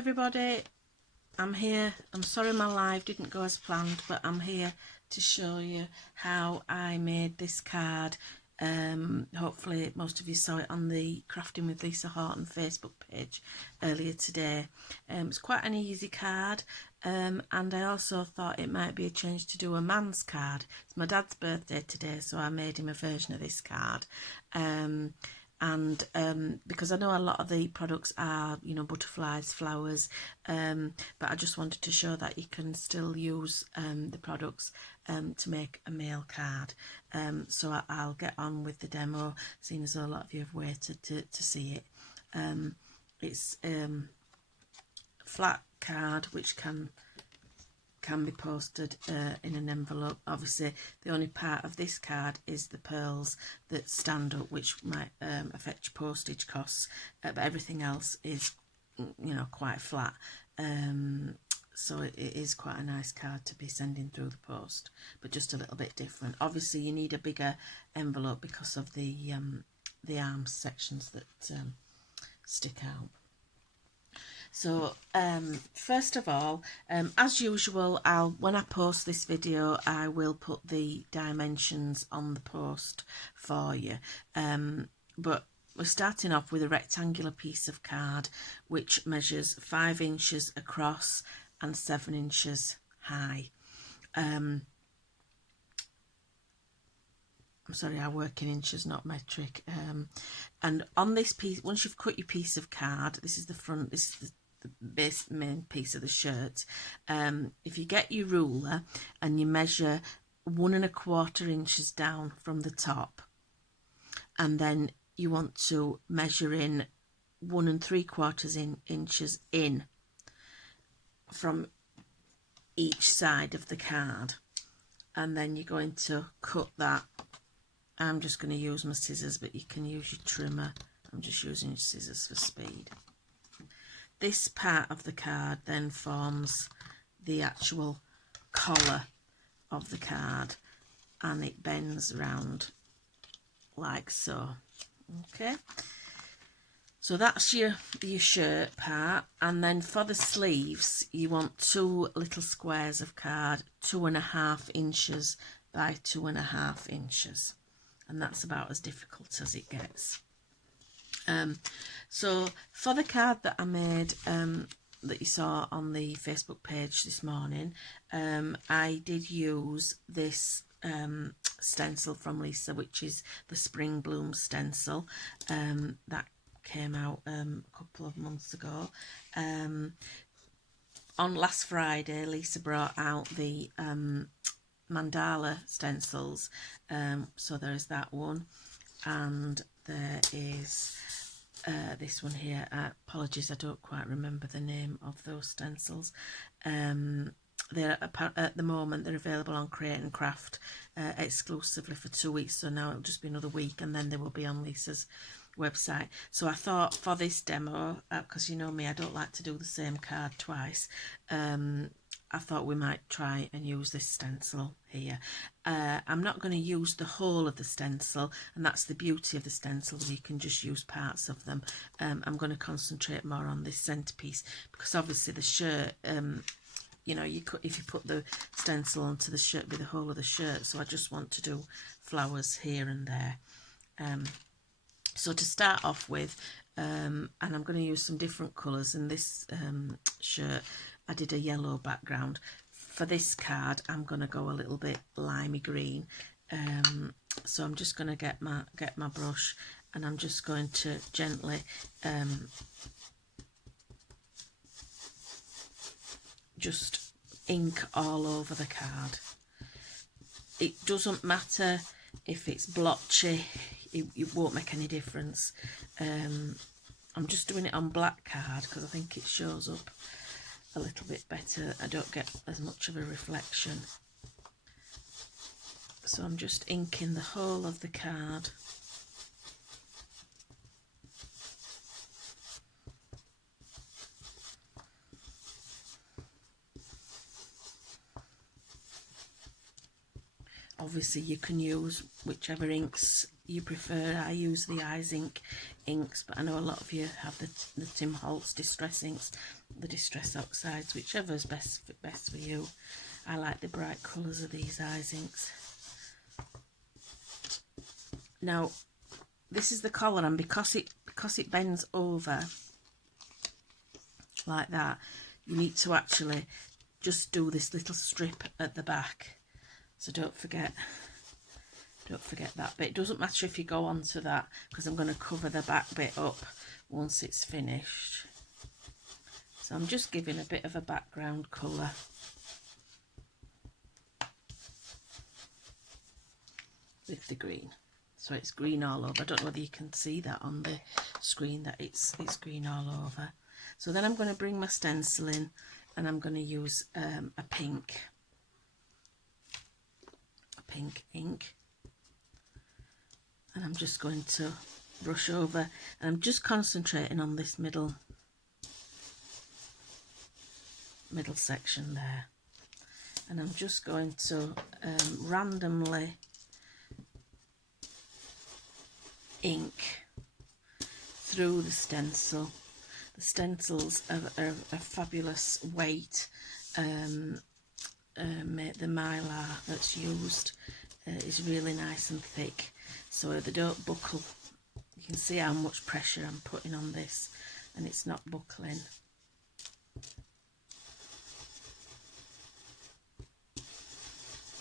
everybody, I'm here. I'm sorry my live didn't go as planned, but I'm here to show you how I made this card. Hopefully most of you saw it on the Crafting with Lisa Horton Facebook page earlier today. It's quite an easy card, and I also thought it might be a change to do a man's card. It's my dad's birthday today, so I made him a version of this card. Because I know a lot of the products are, you know, butterflies, flowers, but I just wanted to show that you can still use the products to make a male card. So I'll get on with the demo, seeing as a lot of you have waited to see it. It's a flat card which can be posted in an envelope. Obviously the only part of this card is the pearls that stand up, which might affect your postage costs, but everything else is, you know, quite flat. So it is quite a nice card to be sending through the post, but just a little bit different. Obviously you need a bigger envelope because of the arm sections that stick out. So first of all, as usual, when I post this video, I will put the dimensions on the post for you. But we're starting off with a rectangular piece of card which measures 5 inches across and 7 inches high. I'm sorry, I work in inches, not metric. And on this piece, once you've cut your piece of card, this is the front, this is the main piece of the shirt. If you get your ruler and you measure 1 1/4 inches down from the top, and then you want to measure in 1 3/4 inches in from each side of the card, and then you're going to cut that. I'm just going to use my scissors, but you can use your trimmer. I'm just using scissors for speed. This part of the card then forms the actual collar of the card, and it bends round like so. Okay, so that's your shirt part. And then for the sleeves, you want 2 little squares of card, 2 1/2 inches by 2 1/2 inches. And that's about as difficult as it gets. So for the card that I made, that you saw on the Facebook page this morning, I did use this stencil from Lisa, which is the Spring Bloom stencil, that came out a couple of months ago. On last Friday, Lisa brought out the mandala stencils, so there is that one, and there is this one here. Apologies, I don't quite remember the name of those stencils. They're at the moment they're available on Create and Craft exclusively for 2 weeks, so now it'll just be another week and then they will be on Lisa's website. So I thought for this demo, because you know me, I don't like to do the same card twice, I thought we might try and use this stencil here. I'm not going to use the whole of the stencil, and that's the beauty of the stencils, you can just use parts of them. I'm going to concentrate more on this centerpiece, because obviously the shirt, you know, you could, if you put the stencil onto the shirt, be the whole of the shirt. So I just want to do flowers here and there. So to start off with, and I'm going to use some different colours. In this shirt I did a yellow background. For this card I'm going to go a little bit limey green, so I'm just going to get my brush, and I'm just going to gently just ink all over the card. It doesn't matter if it's blotchy, it won't make any difference. I'm just doing it on black card because I think it shows up a little bit better. I don't get as much of a reflection. So I'm just inking the whole of the card. Obviously you can use whichever inks you prefer. I use the Eyes Ink inks, but I know a lot of you have the Tim Holtz Distress inks, the Distress Oxides, whichever is best for you. I like the bright colours of these Eyes Inks. Now this is the collar, and because it bends over like that, you need to actually just do this little strip at the back. So don't forget that bit. It doesn't matter if you go onto that, because I'm going to cover the back bit up once it's finished. So I'm just giving a bit of a background colour. With the green. So it's green all over. I don't know whether you can see that on the screen, that it's green all over. So then I'm going to bring my stencil in, and I'm going to use a pink ink, and I'm just going to brush over, and I'm just concentrating on this middle section there, and I'm just going to randomly ink through the stencil. The stencils are a fabulous weight. The mylar that's used is really nice and thick, so they don't buckle. You can see how much pressure I'm putting on this, and it's not buckling.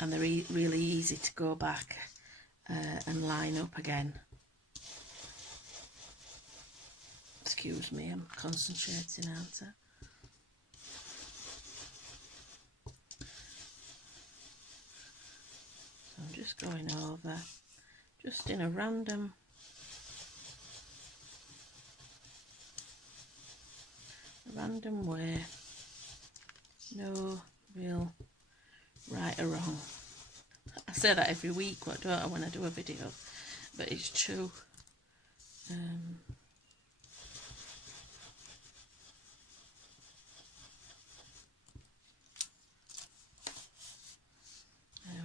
And they're really easy to go back and line up again. Excuse me, I'm concentrating, aren't I? So I'm just going over, just in a random way, no real right or wrong. I say that every week, don't I, when I do a video, but it's true. There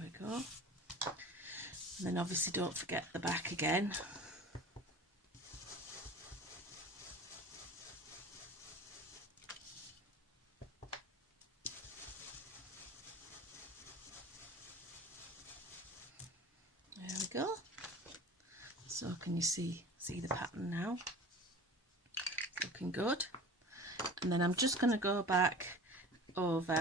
we go. And then obviously don't forget the back again. There we go. So can you see the pattern now? Looking good. And then I'm just going to go back over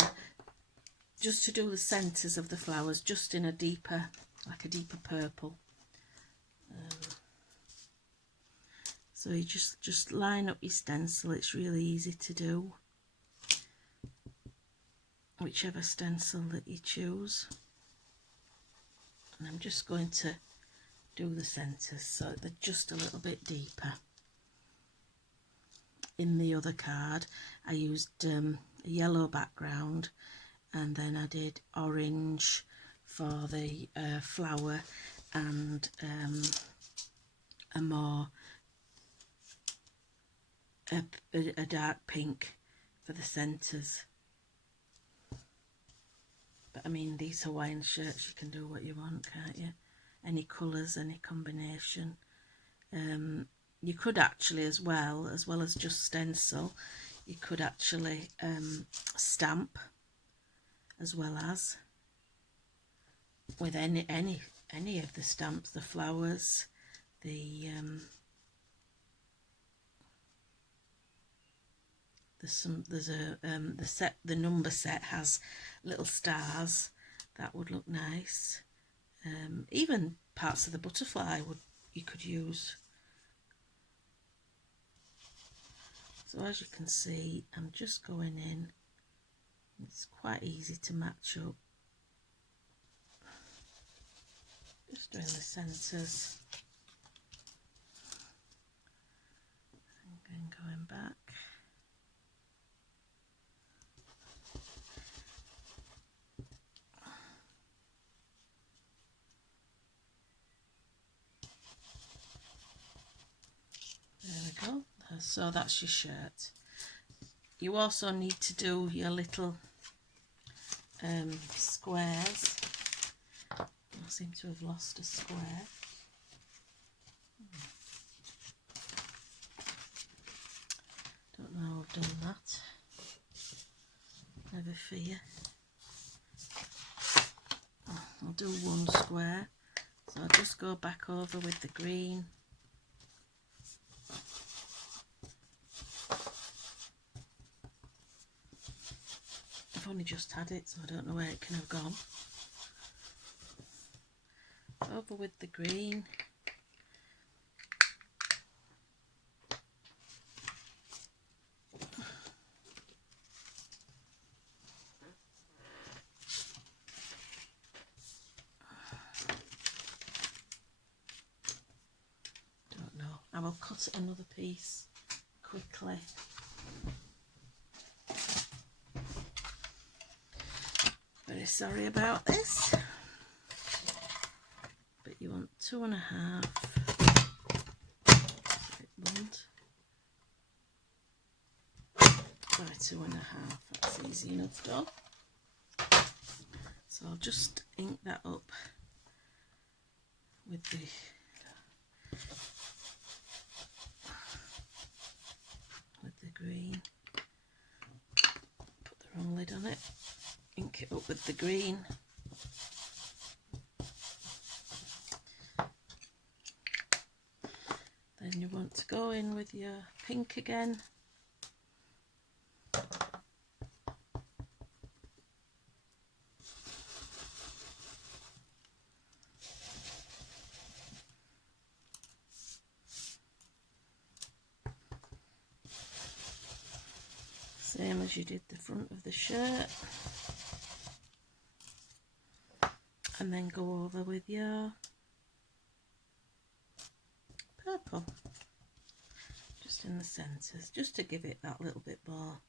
just to do the centres of the flowers, just in a deeper, like a deeper purple. So you just line up your stencil. It's really easy to do, whichever stencil that you choose. And I'm just going to do the centres so they're just a little bit deeper. In the other card I used a yellow background, and then I did orange for the flower, and a dark pink for the centres. But I mean, these Hawaiian shirts, you can do what you want, can't you? Any colours, any combination. You could actually, as well as just stencil, you could actually stamp, as well as with any of the stamps, the flowers, the the number set has little stars. That would look nice. Even parts of the butterfly you could use. So as you can see, I'm just going in. It's quite easy to match up. Just doing the centres. And then going back. There we go. So that's your shirt. You also need to do your little squares. seem to have lost a square. Don't know how I've done that. Never fear. I'll do one square. So I'll just go back over with the green. I've only just had it, so I don't know where it can have gone. Over with the green. Don't know. I will cut another piece quickly. Very sorry about this, but you want 2.5. By 2.5. That's easy enough done. So I'll just ink that up with the green. Put the wrong lid on it. Ink it up with the green. Then you want to go in with your pink again. Same as you did the front of the shirt. And then go over with your purple. Just in the centres, just to give it that little bit more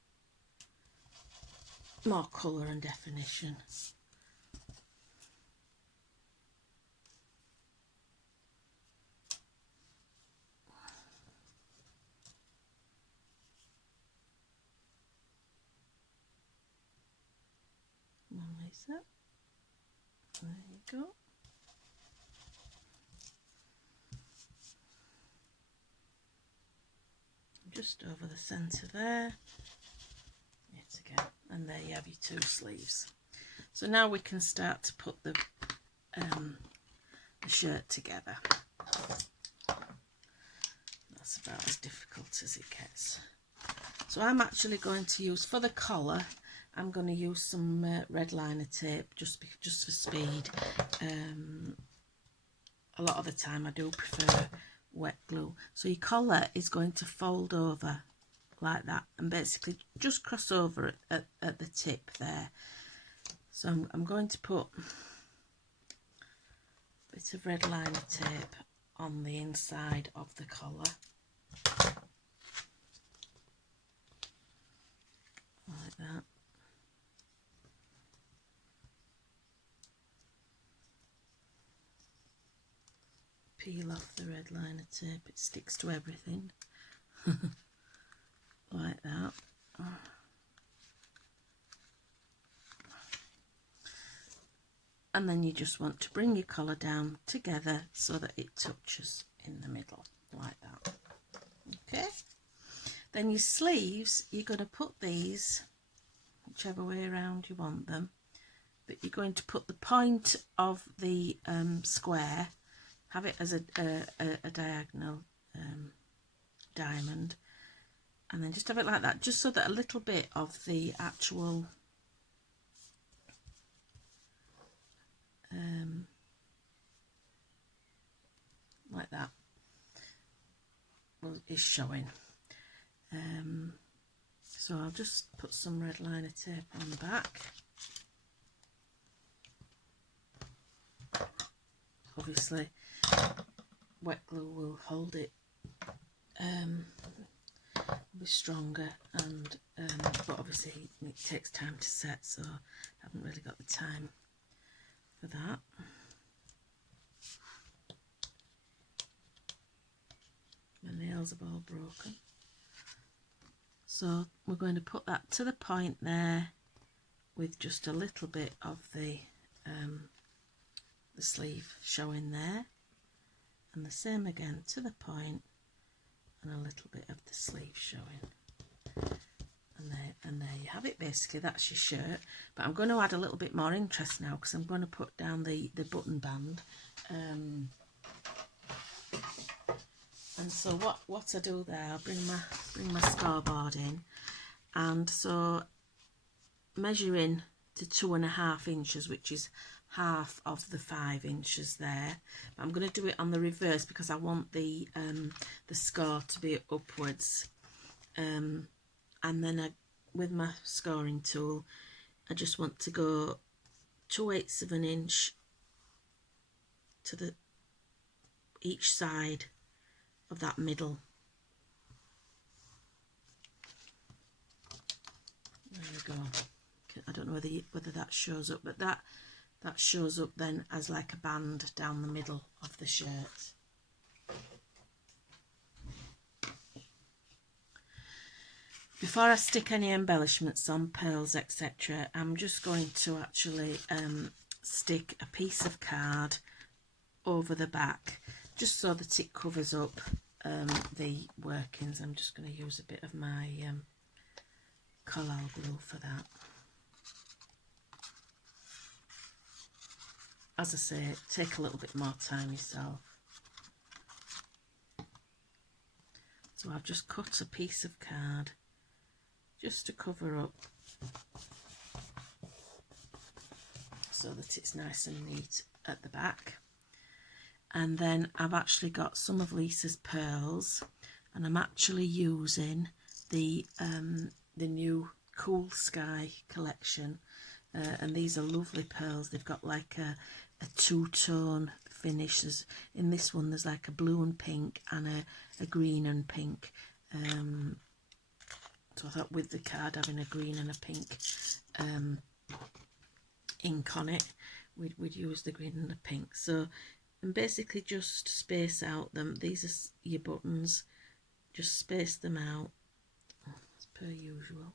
colour and definition. Come on, Lisa. There you go. Just over the centre there. Yet again. And there you have your 2 sleeves. So now we can start to put the shirt together. That's about as difficult as it gets. So I'm actually going to use, for the collar, I'm going to use some red liner tape just for speed. A lot of the time I do prefer wet glue. So your collar is going to fold over like that and basically just cross over at the tip there. So I'm going to put a bit of red liner tape on the inside of the collar. Like that. Peel off the red liner tape, it sticks to everything. Like that. And then you just want to bring your collar down together so that it touches in the middle, like that. Okay. Then your sleeves, you're going to put these whichever way around you want them, but you're going to put the point of the square, have it as a diagonal diamond, and then just have it like that, just so that a little bit of the actual like that is showing. So I'll just put some red liner tape on the back. Obviously wet glue will hold it be stronger, and but obviously it takes time to set, so I haven't really got the time for that. My nails have all broken. So we're going to put that to the point there with just a little bit of the the sleeve showing there, and the same again to the point, and a little bit of the sleeve showing. And there you have it. Basically that's your shirt, but I'm going to add a little bit more interest now, because I'm going to put down the button band. And so what I do there, I'll bring my scoreboard in, and so measuring to 2.5 inches, which is half of the 5 inches there. But I'm going to do it on the reverse because I want the score to be upwards. And then with my scoring tool, I just want to go 2/8 of an inch to each side of that middle. There we go. I don't know whether that shows up, but that shows up then as like a band down the middle of the shirt. Before I stick any embellishments on, pearls, etc., I'm just going to actually stick a piece of card over the back, just so that it covers up the workings. I'm just going to use a bit of my collal glue for that. As I say, take a little bit more time yourself. So I've just cut a piece of card just to cover up, so that it's nice and neat at the back. And then I've actually got some of Lisa's pearls, and I'm actually using the new Cool Sky collection, and these are lovely pearls. They've got like a two-tone finish. In this one there's like a blue and pink and a green and pink. So I thought with the card having a green and a pink ink on it, we'd use the green and the pink. So, and basically just space out them. These are your buttons. Just space them out as per usual,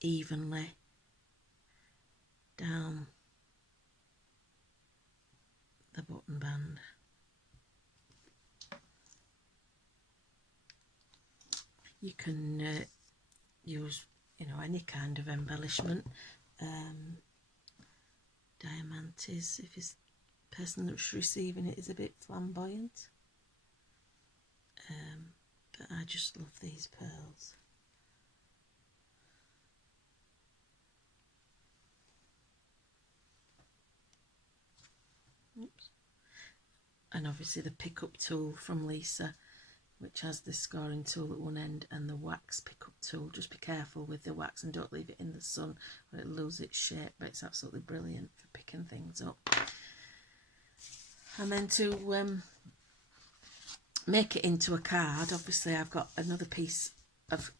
evenly down the button band. You can use, any kind of embellishment. Diamantes, if the person that's receiving it is a bit flamboyant. But I just love these pearls. Oops. And obviously the pickup tool from Lisa, which has the scoring tool at one end and the wax pickup tool. Just be careful with the wax and don't leave it in the sun or it'll lose its shape, but it's absolutely brilliant for picking things up. And then to make it into a card, obviously I've got another piece of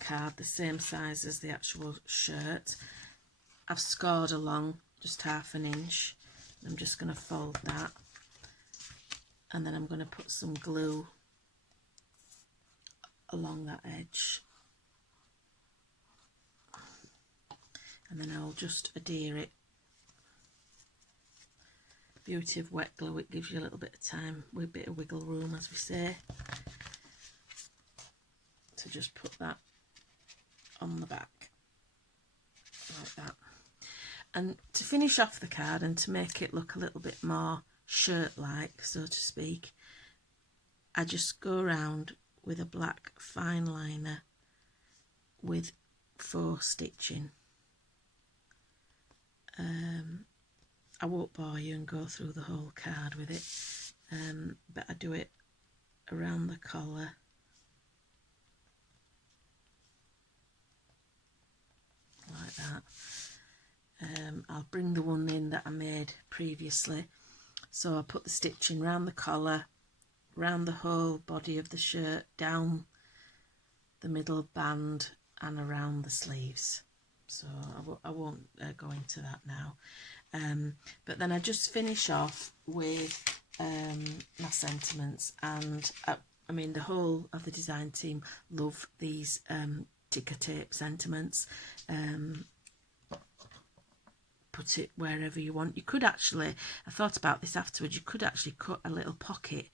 card the same size as the actual shirt. I've scored along just 1/2 inch. I'm just going to fold that, and then I'm going to put some glue along that edge, and then I'll just adhere it. Beauty of wet glue, it gives you a little bit of time with a bit of wiggle room, as we say, to just put that on the back like that. And to finish off the card and to make it look a little bit more shirt-like, so to speak, I just go around with a black fine liner with faux stitching. I won't bore you and go through the whole card with it, but I do it around the collar, like that. I'll bring the one in that I made previously. So I put the stitching round the collar, round the whole body of the shirt, down the middle band and around the sleeves. So I won't go into that now. But then I just finish off with my sentiments, and I mean the whole of the design team love these ticker tape sentiments. put it wherever you want. You could actually, I thought about this afterwards, you could actually cut a little pocket,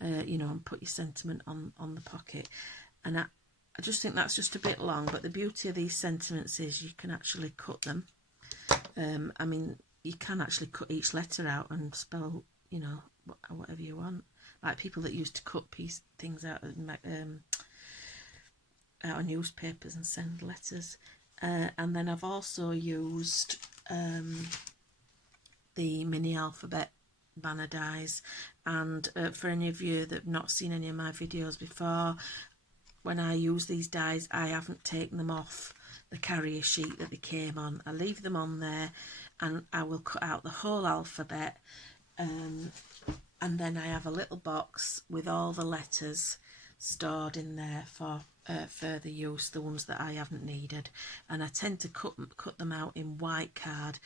you know, and put your sentiment on the pocket. And I just think that's just a bit long, but the beauty of these sentiments is you can actually cut them. I mean, you can actually cut each letter out and spell, you know, whatever you want. Like people that used to cut things out of newspapers and send letters. And then I've also used the mini alphabet banner dies, and for any of you that have not seen any of my videos before, when I use these dies, I haven't taken them off the carrier sheet that they came on. I leave them on there, and I will cut out the whole alphabet, and then I have a little box with all the letters stored in there for further use, the ones that I haven't needed. And I tend to cut them out in white card,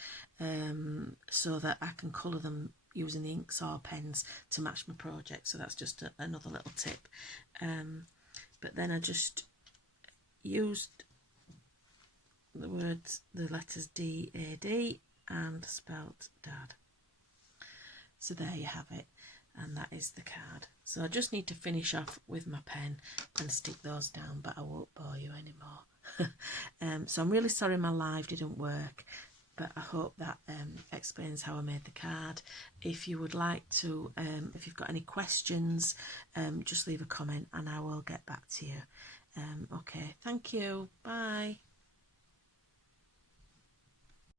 so that I can colour them using the inks or pens to match my project. So that's just another little tip. But then I just used the letters D-A-D and spelt dad. So there you have it, and that is the card. So I just need to finish off with my pen and stick those down, but I won't bore you anymore. So I'm really sorry my live didn't work, but I hope that explains how I made the card. If you would like to, if you've got any questions, just leave a comment and I will get back to you. Okay, thank you. Bye.